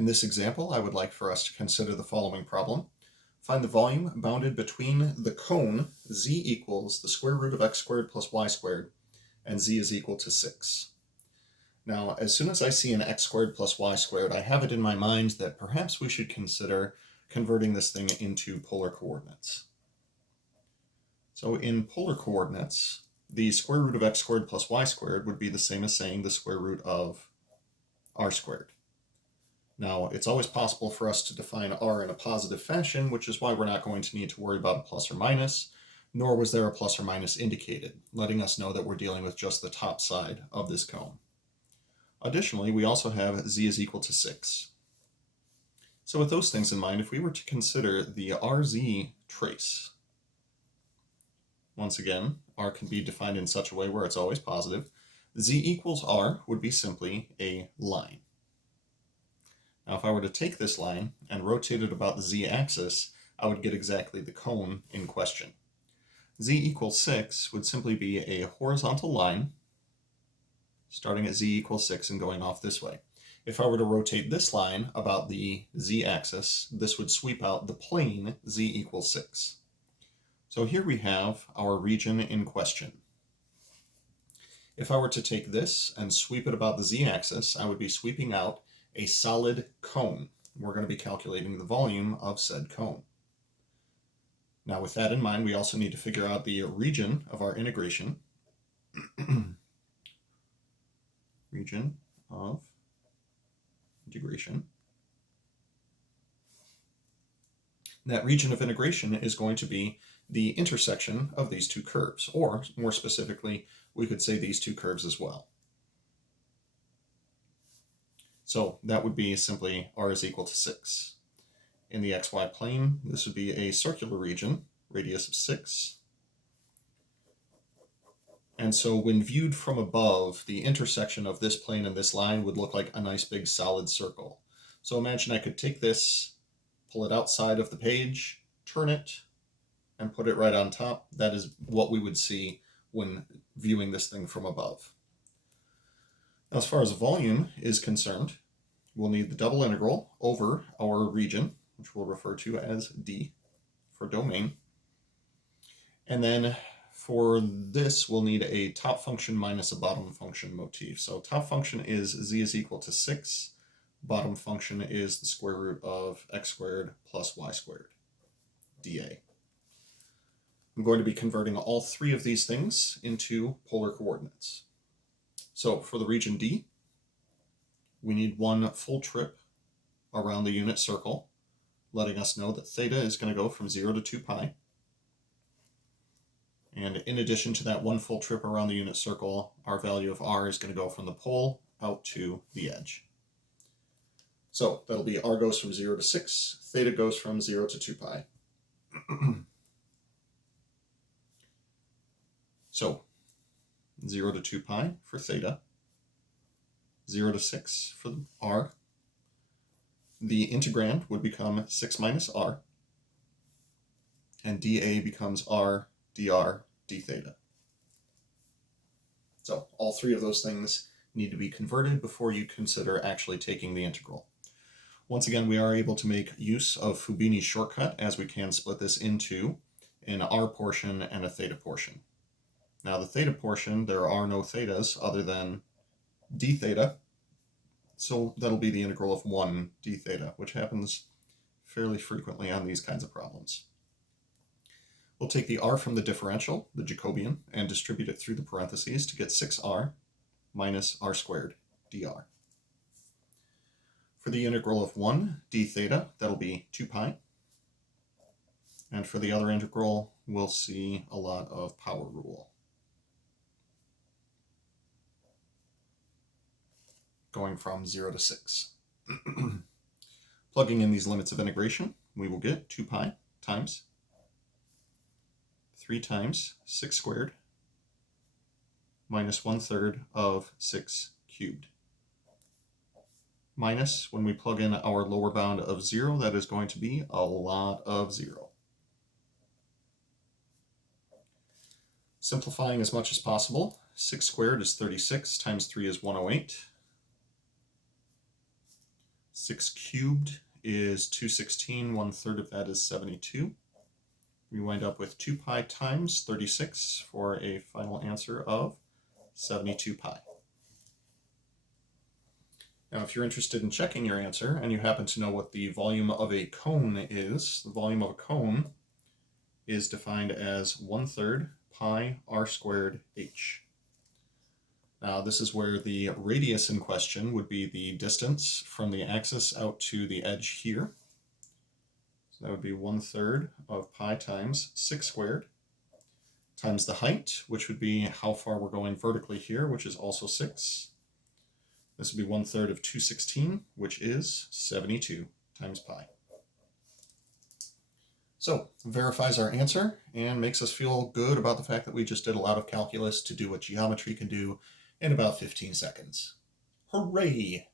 In this example, I would like for us to consider the following problem. Find the volume bounded between the cone z equals the square root of x squared plus y squared, and z is equal to 6. Now, as soon as I see an x squared plus y squared, I have it in my mind that perhaps we should consider converting this thing into polar coordinates. So in polar coordinates, the square root of x squared plus y squared would be the same as saying the square root of r squared. Now, it's always possible for us to define r in a positive fashion, which is why we're not going to need to worry about a plus or minus, nor was there a plus or minus indicated, letting us know that we're dealing with just the top side of this cone. Additionally, we also have z is equal to 6. So with those things in mind, if we were to consider the RZ trace, once again, r can be defined in such a way where it's always positive. Z equals r would be simply a line. Now, if I were to take this line and rotate it about the z-axis, I would get exactly the cone in question. Z equals 6 would simply be a horizontal line starting at z equals 6 and going off this way. If I were to rotate this line about the z-axis, this would sweep out the plane z equals 6. So here we have our region in question. If I were to take this and sweep it about the z-axis, I would be sweeping out a solid cone. We're going to be calculating the volume of said cone. Now, with that in mind, we also need to figure out the region of our integration. Region of integration. That region of integration is going to be the intersection of these two curves, or more specifically, we could say these two curves as well. So that would be simply r is equal to 6. In the xy plane, this would be a circular region, radius of 6. And so when viewed from above, the intersection of this plane and this line would look like a nice big solid circle. So imagine I could take this, pull it outside of the page, turn it, and put it right on top. That is what we would see when viewing this thing from above. Now, as far as volume is concerned, we'll need the double integral over our region, which we'll refer to as D for domain. And then for this, we'll need a top function minus a bottom function motif. So top function is z is equal to 6. Bottom function is the square root of x squared plus y squared, dA. I'm going to be converting all three of these things into polar coordinates. So for the region D, we need one full trip around the unit circle, letting us know that theta is going to go from 0 to 2 pi. And in addition to that one full trip around the unit circle, our value of r is going to go from the pole out to the edge. So that'll be r goes from 0 to 6, theta goes from 0 to 2 pi. So 0 to 2 pi for theta, 0 to 6 for r. The integrand would become 6 minus r, and dA becomes r dr d theta. So all three of those things need to be converted before you consider actually taking the integral. Once again, we are able to make use of Fubini's shortcut, as we can split this into an r portion and a theta portion. Now the theta portion, there are no thetas other than d theta, so that'll be the integral of 1 d theta, which happens fairly frequently on these kinds of problems. We'll take the r from the differential, the Jacobian, and distribute it through the parentheses to get 6r minus r squared dr. For the integral of 1 d theta, that'll be 2 pi. And for the other integral, we'll see a lot of power rule. Going from 0 to 6. Plugging in these limits of integration, we will get 2 pi times 3 times 6 squared minus 1/3 of 6 cubed. Minus, when we plug in our lower bound of 0, that is going to be a lot of 0. Simplifying as much as possible, 6 squared is 36 times 3 is 108. 6 cubed is 216, 1/3 of that is 72. We wind up with 2 pi times 36 for a final answer of 72 pi. Now, if you're interested in checking your answer and you happen to know what the volume of a cone is, the volume of a cone is defined as 1/3 pi r squared h. Now, this is where the radius in question would be the distance from the axis out to the edge here. So that would be 1/3 of pi times 6 squared times the height, which would be how far we're going vertically here, which is also 6. This would be 1/3 of 216, which is 72 times pi. So, verifies our answer and makes us feel good about the fact that we just did a lot of calculus to do what geometry can do in about 15 seconds. Hooray!